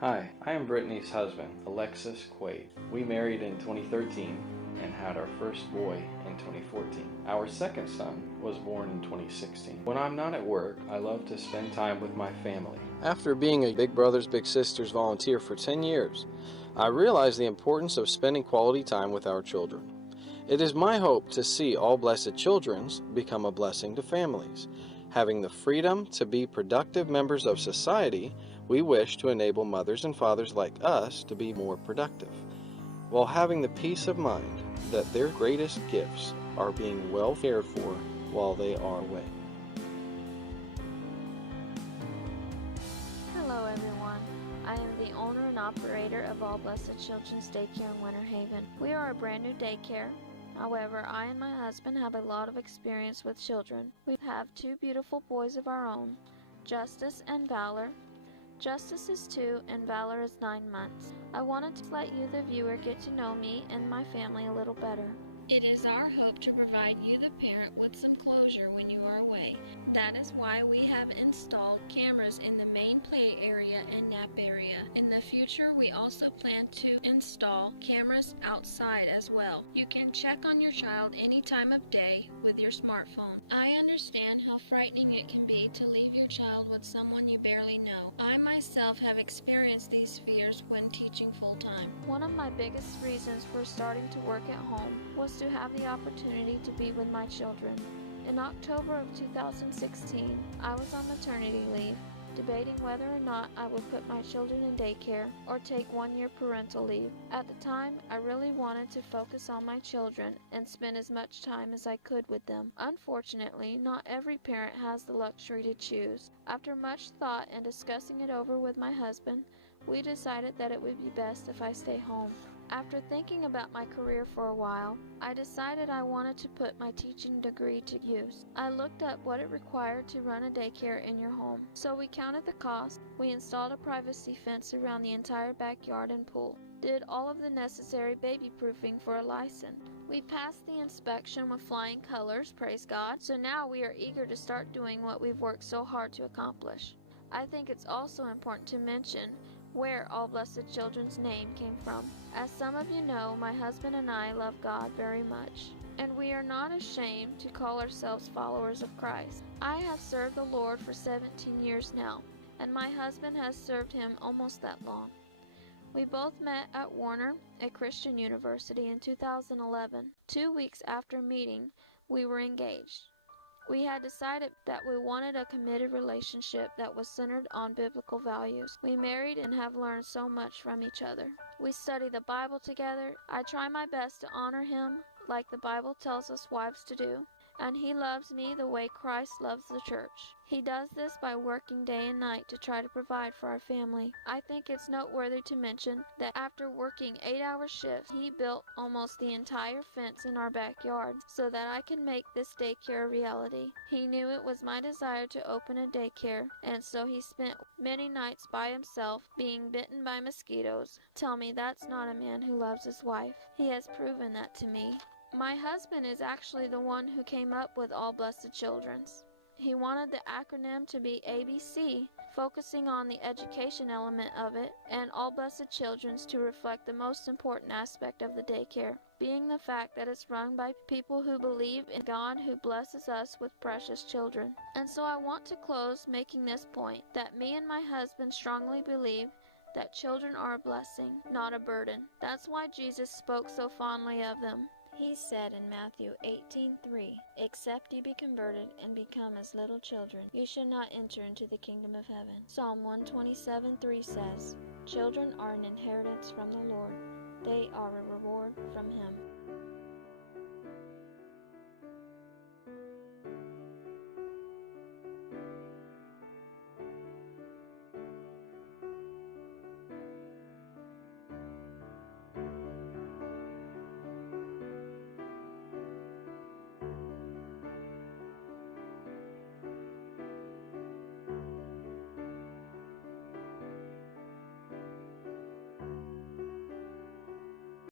Hi, I am Brittany's husband, Alexis Quaid. We married in 2013 and had our first boy in 2014. Our second son was born in 2016. When I'm not at work, I love to spend time with my family. After being a Big Brothers Big Sisters volunteer for 10 years, I realized the importance of spending quality time with our children. It is my hope to see all blessed children's become a blessing to families. Having the freedom to be productive members of society, we wish to enable mothers and fathers like us to be more productive, while having the peace of mind that their greatest gifts are being well cared for while they are away. Hello everyone. I am the owner and operator of All Blessed Children's Daycare in Winter Haven. We are a brand new daycare. However, I and my husband have a lot of experience with children. We have two beautiful boys of our own, Justice and Valor. Justice is 2 and Valor is 9 months. I wanted to let you, the viewer, get to know me and my family a little better. It is our hope to provide you, the parent, with some closure when you are away. That is why we have installed cameras in the main play area and nap area. In the future, we also plan to install cameras outside as well. You can check on your child any time of day with your smartphone. I understand how frightening it can be to leave your child with someone you barely know. I myself have experienced these fears when teaching full-time. One of my biggest reasons for starting to work at home was to have the opportunity to be with my children. In October of 2016, I was on maternity leave, debating whether or not I would put my children in daycare or take 1-year parental leave. At the time, I really wanted to focus on my children and spend as much time as I could with them. Unfortunately, not every parent has the luxury to choose. After much thought and discussing it over with my husband, we decided that it would be best if I stay home. After thinking about my career for a while, I decided I wanted to put my teaching degree to use. I looked up what it required to run a daycare in your home. So we counted the cost, we installed a privacy fence around the entire backyard and pool, did all of the necessary baby proofing for a license. We passed the inspection with flying colors, praise God, so now we are eager to start doing what we've worked so hard to accomplish. I think it's also important to mention where All Blessed Children's name came from. As some of you know, my husband and I love God very much, and we are not ashamed to call ourselves followers of Christ. I have served the Lord for 17 years now, and my husband has served him almost that long. We both met at Warner, a Christian university, in 2011. 2 weeks after meeting, we were engaged. We had decided that we wanted a committed relationship that was centered on biblical values. We married and have learned so much from each other. We study the Bible together. I try my best to honor him like the Bible tells us wives to do, and he loves me the way Christ loves the church. He does this by working day and night to try to provide for our family. I think it's noteworthy to mention that after working 8-hour shifts, he built almost the entire fence in our backyard so that I can make this daycare a reality. He knew it was my desire to open a daycare, and so he spent many nights by himself being bitten by mosquitoes. Tell me that's not a man who loves his wife. He has proven that to me. My husband is actually the one who came up with All Blessed Children's. He wanted the acronym to be ABC, focusing on the education element of it, and All Blessed Children's to reflect the most important aspect of the daycare, being the fact that it's run by people who believe in God who blesses us with precious children. And so I want to close making this point, that me and my husband strongly believe that children are a blessing, not a burden. That's why Jesus spoke so fondly of them. He said in Matthew 18:3, "Except ye be converted and become as little children, you shall not enter into the kingdom of heaven." Psalm 127:3 says, "Children are an inheritance from the Lord. They are a reward from him."